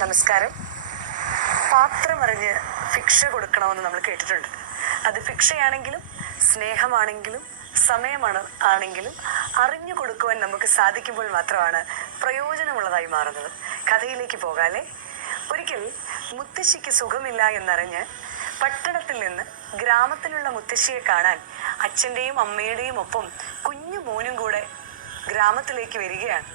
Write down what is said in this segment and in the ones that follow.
നമസ്കാരം. പാത്രമറിഞ്ഞ് ഭിക്ഷ കൊടുക്കണമെന്ന് നമ്മൾ കേട്ടിട്ടുണ്ട്. അത് ഭിക്ഷയാണെങ്കിലും സ്നേഹമാണെങ്കിലും ആണെങ്കിലും അറിഞ്ഞു കൊടുക്കുവാൻ നമുക്ക് സാധിക്കുമ്പോൾ മാത്രമാണ് പ്രയോജനമുള്ളതായി മാറുന്നത്. കഥയിലേക്ക് പോകാല്ലേ. ഒരിക്കൽ മുത്തശ്ശിക്ക് സുഖമില്ല എന്നറിഞ്ഞ് പട്ടണത്തിൽ നിന്ന് ഗ്രാമത്തിലുള്ള മുത്തശ്ശിയെ കാണാൻ അച്ഛൻ്റെയും അമ്മയുടെയും ഒപ്പം കുഞ്ഞു മോനും കൂടെ ഗ്രാമത്തിലേക്ക് വരികയാണ്.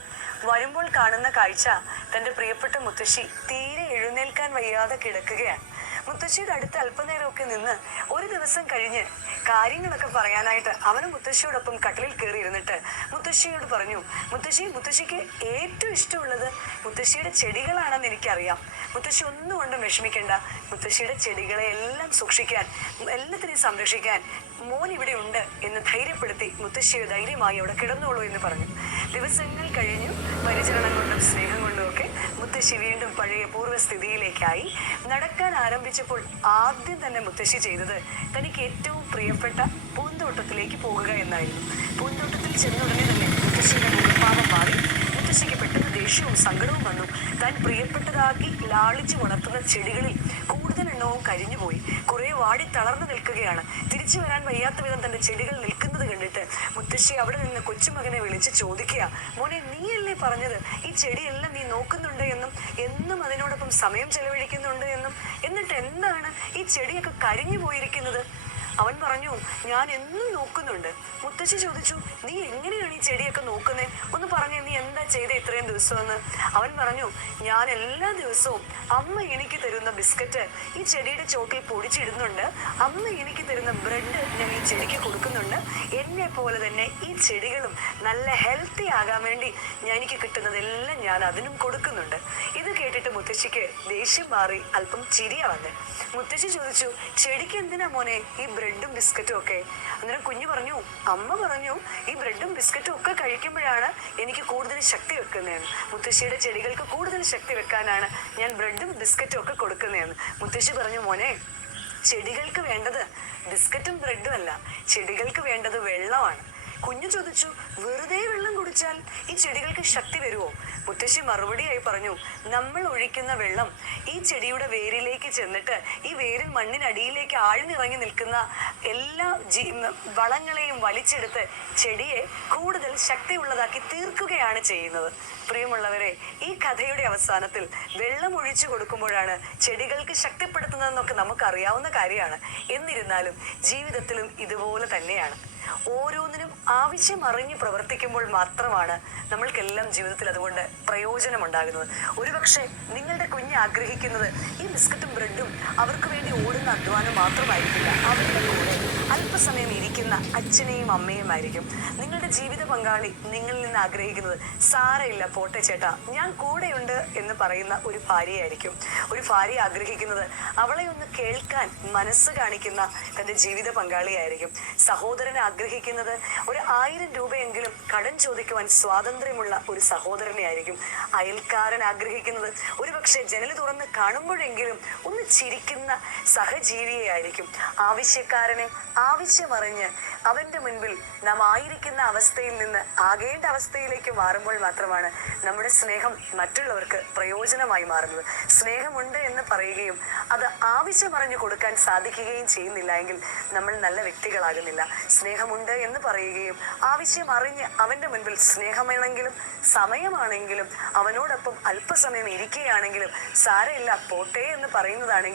വരുമ്പോൾ കാണുന്ന കാഴ്ച തൻ്റെ പ്രിയപ്പെട്ട മുത്തശ്ശി തീരെ എഴുന്നേൽക്കാൻ വയ്യാതെ കിടക്കുകയാണ്. മുത്തശ്ശിയുടെ അടുത്ത് അല്പനേരമൊക്കെ നിന്ന് ഒരു ദിവസം കഴിഞ്ഞ് കാര്യങ്ങളൊക്കെ പറയാനായിട്ട് അവനും മുത്തശ്ശിയോടൊപ്പം കട്ടിലിൽ കയറി ഇരുന്നിട്ട് മുത്തശ്ശിയോട് പറഞ്ഞു, മുത്തശ്ശിക്ക് ഏറ്റവും ഇഷ്ടമുള്ളത് മുത്തശ്ശിയുടെ ചെടികളാണെന്ന് എനിക്കറിയാം. മുത്തശ്ശി ഒന്നും കൊണ്ടും വിഷമിക്കേണ്ട. മുത്തശ്ശിയുടെ ചെടികളെ എല്ലാം സൂക്ഷിക്കാൻ, എല്ലാത്തിനെയും സംരക്ഷിക്കാൻ മോൻ ഇവിടെ ഉണ്ട് എന്ന് ധൈര്യപ്പെടുത്തി മുത്തശ്ശിയെ ധൈര്യമായി അവിടെ കിടന്നോളൂ എന്ന് പറഞ്ഞു. ദിവസങ്ങൾ കഴിഞ്ഞു. പരിചരണം കൊണ്ടും സ്നേഹം കൊണ്ടും ഒക്കെ മുത്തശ്ശി വീണ്ടും പഴയ പൂർവ്വസ്ഥിതിയിലേക്കായി. നടക്കാൻ ആരംഭിച്ചപ്പോൾ ആദ്യം തന്നെ മുത്തശ്ശി ചെയ്തത് തനിക്ക് ഏറ്റവും പ്രിയപ്പെട്ട പൂന്തോട്ടത്തിലേക്ക് പോകുക എന്നായിരുന്നു. പൂന്തോട്ടത്തിൽ ചെന്നുടനെ തന്നെ മുത്തശ്ശിയുടെ മുഖഭാവം മാറി. മുത്തശ്ശിക്ക് പെട്ടെന്ന് ദേഷ്യവും സങ്കടവും വന്നു. താൻ പ്രിയപ്പെട്ടതാക്കി ലാളിച്ചു വളർത്തുന്ന ചെടികളിൽ കൂടുതൽ എണ്ണവും കരിഞ്ഞുപോയി. കുറെ വാടി തളർന്നു നിൽക്കുകയാണ്. തിരിച്ചു വരാൻ വയ്യാത്ത വിധം തന്റെ ചെടികൾ നിൽക്കുന്നത് കണ്ടിട്ട് മുത്തശ്ശി അവിടെ നിന്ന് കൊച്ചുമകനെ വിളിച്ച് ചോദിക്കുക, മോനെ, നീയല്ലേ പറഞ്ഞത് ഈ ചെടിയെല്ലാം നീ നോക്കുന്നുണ്ട് എന്നും എന്നും അതിനോടൊപ്പം സമയം ചെലവഴിക്കുന്നുണ്ട് എന്നും, എന്നിട്ട് എന്താണ് ഈ ചെടിയൊക്കെ കരിഞ്ഞു പോയിരിക്കുന്നത്? അവൻ പറഞ്ഞു, ഞാൻ എന്നും നോക്കുന്നുണ്ട്. മുത്തശ്ശി ചോദിച്ചു, നീ എങ്ങനെയാണ് ഈ ചെടിയൊക്കെ നോക്കുന്നത്? ഒന്ന് പറഞ്ഞേ, നീ എന്താ ചെയ്ത ഇത്രയും ദിവസമെന്ന്. അവൻ പറഞ്ഞു, ഞാൻ എല്ലാ ദിവസവും അമ്മ എനിക്ക് തരുന്ന ബിസ്ക്കറ്റ് ഈ ചെടിയുടെ ചോട്ടിൽ പൊടിച്ചിടുന്നുണ്ട്. അമ്മ എനിക്ക് തരുന്ന ബ്രെഡ് ഞാൻ ഈ ചെടിക്ക് കൊടുക്കുന്നുണ്ട്. എന്നെ പോലെ തന്നെ ഈ ചെടികളും നല്ല ഹെൽത്തി ആകാൻ വേണ്ടി എനിക്ക് കിട്ടുന്നതെല്ലാം ഞാൻ അതിനും കൊടുക്കുന്നുണ്ട്. ഇത് കേട്ടിട്ട് മുത്തശ്ശിക്ക് ദേഷ്യം മാറി അല്പം ചിരിയാ വന്നെ. മുത്തശ്ശി ചോദിച്ചു, ചെടിക്ക് എന്തിനാ മോനെ ഈ ബ്രെഡും ബിസ്ക്കറ്റും ഒക്കെ? അന്നേരം കുഞ്ഞു പറഞ്ഞു, അമ്മ പറഞ്ഞു ഈ ബ്രെഡും ബിസ്ക്കറ്റും ഒക്കെ കഴിക്കുമ്പോഴാണ് എനിക്ക് കൂടുതൽ ശക്തി വെക്കുന്നതെന്ന്. മുത്തശ്ശിയുടെ ചെടികൾക്ക് കൂടുതൽ ശക്തി വെക്കാനാണ് ഞാൻ ബ്രെഡും ബിസ്ക്കറ്റും ഒക്കെ കൊടുക്കുന്നതെന്ന്. മുത്തശ്ശി പറഞ്ഞു, മോനെ, ചെടികൾക്ക് വേണ്ടത് ബിസ്ക്കറ്റും ബ്രെഡും അല്ല, ചെടികൾക്ക് വേണ്ടത് വെള്ളമാണ്. കുഞ്ഞു ചോദിച്ചു, വെറുതെ വെള്ളം കുടിച്ചാൽ ഈ ചെടികൾക്ക് ശക്തി വരുമോ? മുത്തശ്ശി മറുപടിയായി പറഞ്ഞു, നമ്മൾ ഒഴിക്കുന്ന വെള്ളം ഈ ചെടിയുടെ വേരിലേക്ക് ചെന്നിട്ട് ഈ വേരിൽ മണ്ണിനടിയിലേക്ക് ആഴ്ന്നിറങ്ങി നിൽക്കുന്ന എല്ലാ വളങ്ങളെയും വലിച്ചെടുത്ത് ചെടിയെ കൂടുതൽ ശക്തിയുള്ളതാക്കി തീർക്കുകയാണ് ചെയ്യുന്നത്. പ്രിയമുള്ളവരെ, ഈ കഥയുടെ അവസാനത്തിൽ വെള്ളം ഒഴിച്ചു കൊടുക്കുമ്പോഴാണ് ചെടികൾക്ക് ശക്തിപ്പെടുത്തുന്നതെന്നൊക്കെ നമുക്കറിയാവുന്ന കാര്യമാണ്. എന്നിരുന്നാലും ജീവിതത്തിലും ഇതുപോലെ തന്നെയാണ്. ഓരോന്നിനും ആവശ്യം അറിഞ്ഞ് പ്രവർത്തിക്കുമ്പോൾ മാത്രമാണ് നമ്മൾക്കെല്ലാം ജീവിതത്തിൽ അതുകൊണ്ട് പ്രയോജനമുണ്ടാകുന്നത്. ഒരുപക്ഷെ നിങ്ങളുടെ കുഞ്ഞ് ആഗ്രഹിക്കുന്നത് ഈ ബിസ്ക്കറ്റും ബ്രെഡും അവർക്ക് വേണ്ടി ഓടുന്ന അധ്വാനം മാത്രമായിരിക്കില്ല. അവരുടെ കൂടെ അല്പസമയം ഇരിക്കുന്ന അച്ഛനെയും അമ്മയും ആയിരിക്കും. നിങ്ങളുടെ ജീവിത പങ്കാളി നിങ്ങളിൽ നിന്ന് ആഗ്രഹിക്കുന്നത്, സാരയില്ല പോട്ടെ ചേട്ടാ, ഞാൻ കൂടെയുണ്ട് എന്ന് പറയുന്ന ഒരു ഭാര്യയായിരിക്കും. ഒരു ഭാര്യ ആഗ്രഹിക്കുന്നത് അവളെ ഒന്ന് കേൾക്കാൻ മനസ്സ് കാണിക്കുന്ന തൻ്റെ ജീവിത പങ്കാളിയായിരിക്കും. സഹോദരൻ ആഗ്രഹിക്കുന്നത് ഒരു 1000 രൂപയെങ്കിലും കടം ചോദിക്കുവാൻ സ്വാതന്ത്ര്യമുള്ള ഒരു സഹോദരനെ ആയിരിക്കും. അയൽക്കാരൻ ആഗ്രഹിക്കുന്നത് ഒരുപക്ഷെ ജനൽ തുറന്ന് കാണുമ്പോഴെങ്കിലും ഒന്ന് ചിരിക്കുന്ന സഹജീവിയെ ആയിരിക്കും. ആവശ്യക്കാരനെ ആവശ്യമറിഞ്ഞ് അവൻ്റെ മുൻപിൽ നാം ആയിരിക്കുന്ന അവസ്ഥയിൽ നിന്ന് ആകേണ്ട അവസ്ഥയിലേക്ക് മാറുമ്പോൾ മാത്രമാണ് നമ്മുടെ സ്നേഹം മറ്റുള്ളവർക്ക് പ്രയോജനമായി മാറുന്നത്. സ്നേഹമുണ്ട് എന്ന് പറയുകയും അത് ആവശ്യമറിഞ്ഞു കൊടുക്കാൻ സാധിക്കുകയും ചെയ്യുന്നില്ല എങ്കിൽ നമ്മൾ നല്ല വ്യക്തികളാകുന്നില്ല. സ്നേഹമുണ്ട് എന്ന് പറയുകയും ആവശ്യം അറിഞ്ഞ് അവൻ്റെ മുൻപിൽ സ്നേഹമാണെങ്കിലും സമയമാണെങ്കിലും അവനോടൊപ്പം അല്പസമയം ഇരിക്കുകയാണെങ്കിലും സാരമില്ല പോട്ടെ എന്ന് പറയുന്നതാണെങ്കിൽ